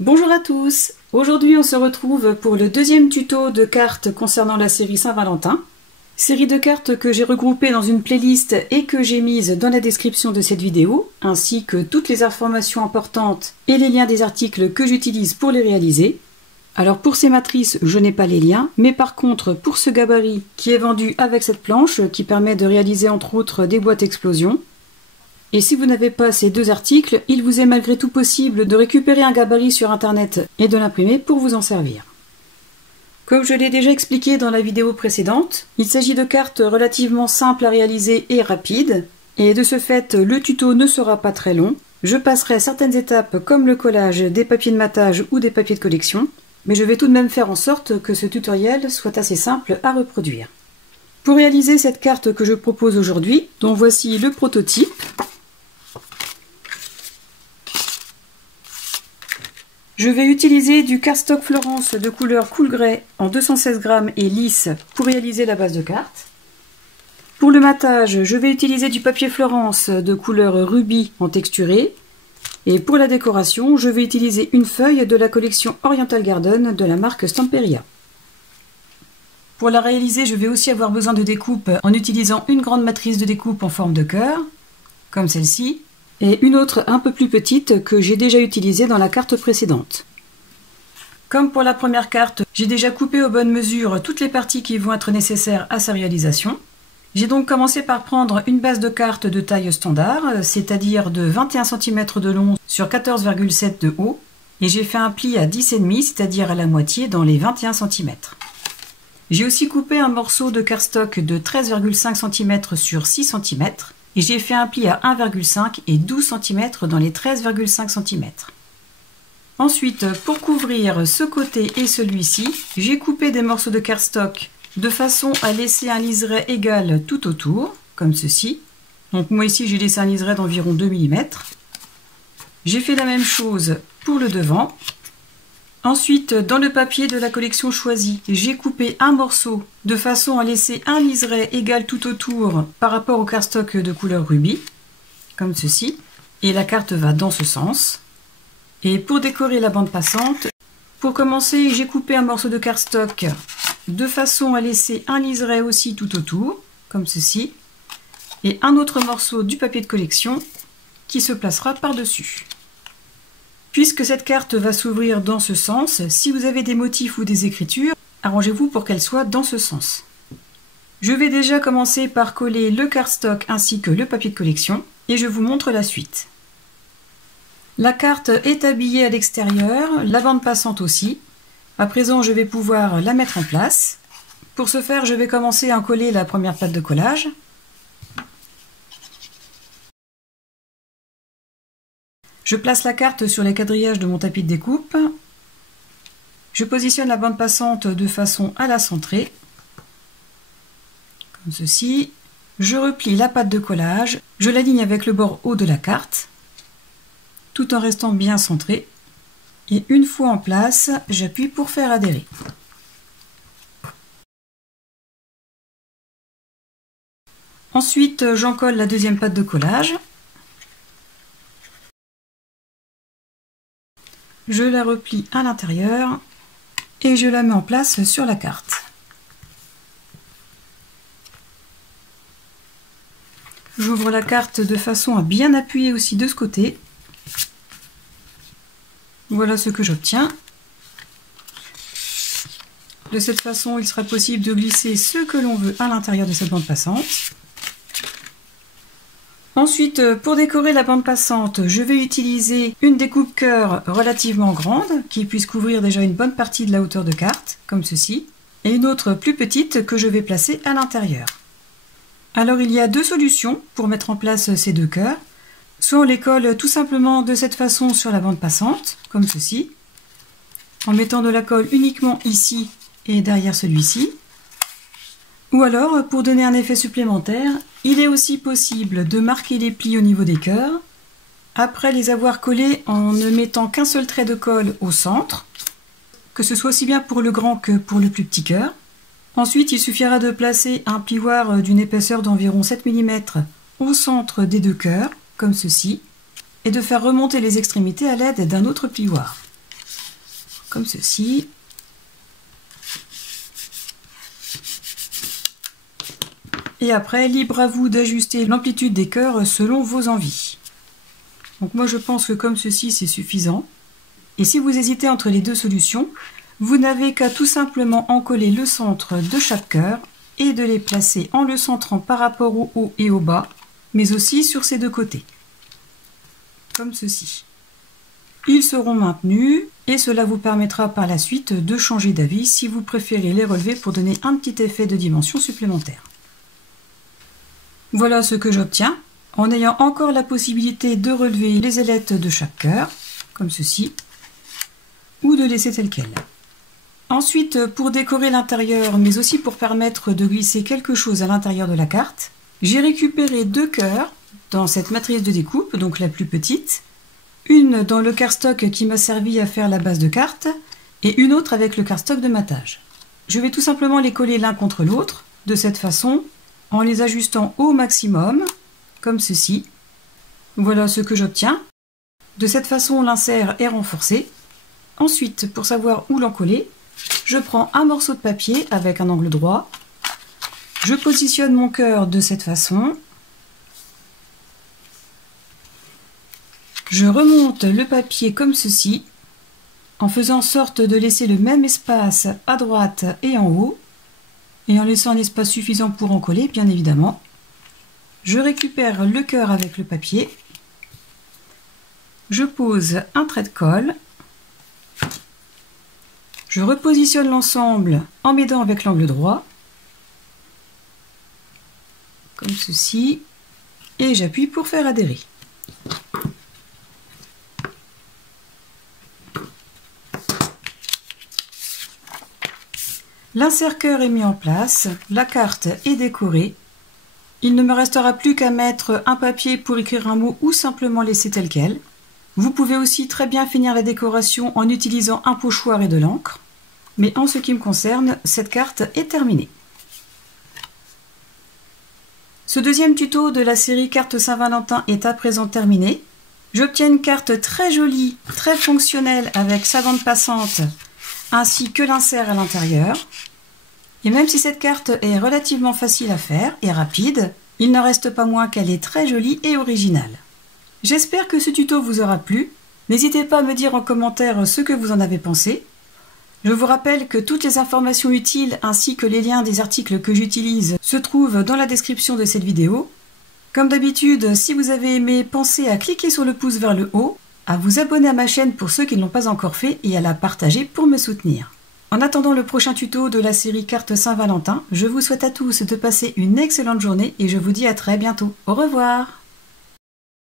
Bonjour à tous, aujourd'hui on se retrouve pour le deuxième tuto de cartes concernant la série Saint-Valentin. Série de cartes que j'ai regroupées dans une playlist et que j'ai mise dans la description de cette vidéo, ainsi que toutes les informations importantes et les liens des articles que j'utilise pour les réaliser. Alors pour ces matrices, je n'ai pas les liens, mais par contre pour ce gabarit qui est vendu avec cette planche, qui permet de réaliser entre autres des boîtes explosion. Et si vous n'avez pas ces deux articles, il vous est malgré tout possible de récupérer un gabarit sur internet et de l'imprimer pour vous en servir. Comme je l'ai déjà expliqué dans la vidéo précédente, il s'agit de cartes relativement simples à réaliser et rapides, et de ce fait le tuto ne sera pas très long. Je passerai certaines étapes comme le collage des papiers de matage ou des papiers de collection, mais je vais tout de même faire en sorte que ce tutoriel soit assez simple à reproduire. Pour réaliser cette carte que je propose aujourd'hui, dont voici le prototype, je vais utiliser du cardstock Florence de couleur cool grey en 216 grammes et lisse pour réaliser la base de carte. Pour le matage, je vais utiliser du papier Florence de couleur rubis en texturé. Et pour la décoration, je vais utiliser une feuille de la collection Oriental Garden de la marque Stamperia. Pour la réaliser, je vais aussi avoir besoin de découpe en utilisant une grande matrice de découpe en forme de cœur, comme celle-ci, et une autre un peu plus petite que j'ai déjà utilisée dans la carte précédente. Comme pour la première carte, j'ai déjà coupé aux bonnes mesures toutes les parties qui vont être nécessaires à sa réalisation. J'ai donc commencé par prendre une base de carte de taille standard, c'est-à-dire de 21 cm de long sur 14,7 de haut, et j'ai fait un pli à 10,5, c'est-à-dire à la moitié dans les 21 cm. J'ai aussi coupé un morceau de cardstock de 13,5 cm sur 6 cm, et j'ai fait un pli à 1,5 et 12 cm dans les 13,5 cm. Ensuite, pour couvrir ce côté et celui-ci, j'ai coupé des morceaux de cardstock de façon à laisser un liseré égal tout autour, comme ceci. Donc moi ici j'ai laissé un liseré d'environ 2 mm. J'ai fait la même chose pour le devant. Ensuite, dans le papier de la collection choisie, j'ai coupé un morceau de façon à laisser un liseré égal tout autour par rapport au cardstock de couleur rubis, comme ceci. Et la carte va dans ce sens. Et pour décorer la bande passante, pour commencer, j'ai coupé un morceau de cardstock de façon à laisser un liseré aussi tout autour, comme ceci. Et un autre morceau du papier de collection qui se placera par-dessus. Puisque cette carte va s'ouvrir dans ce sens, si vous avez des motifs ou des écritures, arrangez-vous pour qu'elle soit dans ce sens. Je vais déjà commencer par coller le cardstock ainsi que le papier de collection et je vous montre la suite. La carte est habillée à l'extérieur, la bande passante aussi. À présent, je vais pouvoir la mettre en place. Pour ce faire, je vais commencer à coller la première pâte de collage. Je place la carte sur les quadrillages de mon tapis de découpe. Je positionne la bande passante de façon à la centrer, comme ceci. Je replie la pâte de collage, je l'aligne avec le bord haut de la carte, tout en restant bien centré. Et une fois en place, j'appuie pour faire adhérer. Ensuite, j'encolle la deuxième pâte de collage. Je la replie à l'intérieur et je la mets en place sur la carte. J'ouvre la carte de façon à bien appuyer aussi de ce côté. Voilà ce que j'obtiens. De cette façon, il sera possible de glisser ce que l'on veut à l'intérieur de cette bande passante. Ensuite, pour décorer la bande passante, je vais utiliser une découpe cœur relativement grande, qui puisse couvrir déjà une bonne partie de la hauteur de carte, comme ceci, et une autre plus petite que je vais placer à l'intérieur. Alors il y a deux solutions pour mettre en place ces deux cœurs. Soit on les colle tout simplement de cette façon sur la bande passante, comme ceci, en mettant de la colle uniquement ici et derrière celui-ci. Ou alors, pour donner un effet supplémentaire, il est aussi possible de marquer les plis au niveau des cœurs, après les avoir collés en ne mettant qu'un seul trait de colle au centre, que ce soit aussi bien pour le grand que pour le plus petit cœur. Ensuite, il suffira de placer un plioir d'une épaisseur d'environ 7 mm au centre des deux cœurs, comme ceci, et de faire remonter les extrémités à l'aide d'un autre plioir. comme ceci. Et après, libre à vous d'ajuster l'amplitude des cœurs selon vos envies. Donc moi je pense que comme ceci c'est suffisant. Et si vous hésitez entre les deux solutions, vous n'avez qu'à tout simplement encoller le centre de chaque cœur et de les placer en le centrant par rapport au haut et au bas, mais aussi sur ces deux côtés. Comme ceci. Ils seront maintenus et cela vous permettra par la suite de changer d'avis si vous préférez les relever pour donner un petit effet de dimension supplémentaire. Voilà ce que j'obtiens, en ayant encore la possibilité de relever les ailettes de chaque cœur, comme ceci, ou de laisser tel quel. Ensuite, pour décorer l'intérieur, mais aussi pour permettre de glisser quelque chose à l'intérieur de la carte, j'ai récupéré deux cœurs dans cette matrice de découpe, donc la plus petite, une dans le cardstock qui m'a servi à faire la base de carte, et une autre avec le cardstock de matage. Je vais tout simplement les coller l'un contre l'autre, de cette façon, en les ajustant au maximum, comme ceci. Voilà ce que j'obtiens. De cette façon, l'insert est renforcé. Ensuite, pour savoir où l'encoller, je prends un morceau de papier avec un angle droit. Je positionne mon cœur de cette façon. Je remonte le papier comme ceci, en faisant en sorte de laisser le même espace à droite et en haut, et en laissant un espace suffisant pour en coller, bien évidemment. Je récupère le cœur avec le papier. Je pose un trait de colle. Je repositionne l'ensemble en m'aidant avec l'angle droit, comme ceci, et j'appuie pour faire adhérer. L'insert cœur est mis en place, la carte est décorée. Il ne me restera plus qu'à mettre un papier pour écrire un mot ou simplement laisser tel quel. Vous pouvez aussi très bien finir la décoration en utilisant un pochoir et de l'encre. Mais en ce qui me concerne, cette carte est terminée. Ce deuxième tuto de la série Carte Saint-Valentin est à présent terminé. J'obtiens une carte très jolie, très fonctionnelle avec sa bande passante, ainsi que l'insert à l'intérieur. Et même si cette carte est relativement facile à faire et rapide, il n'en reste pas moins qu'elle est très jolie et originale. J'espère que ce tuto vous aura plu. N'hésitez pas à me dire en commentaire ce que vous en avez pensé. Je vous rappelle que toutes les informations utiles ainsi que les liens des articles que j'utilise se trouvent dans la description de cette vidéo. Comme d'habitude, si vous avez aimé, pensez à cliquer sur le pouce vers le haut, à vous abonner à ma chaîne pour ceux qui ne l'ont pas encore fait et à la partager pour me soutenir. En attendant le prochain tuto de la série Carte Saint-Valentin, je vous souhaite à tous de passer une excellente journée et je vous dis à très bientôt. Au revoir!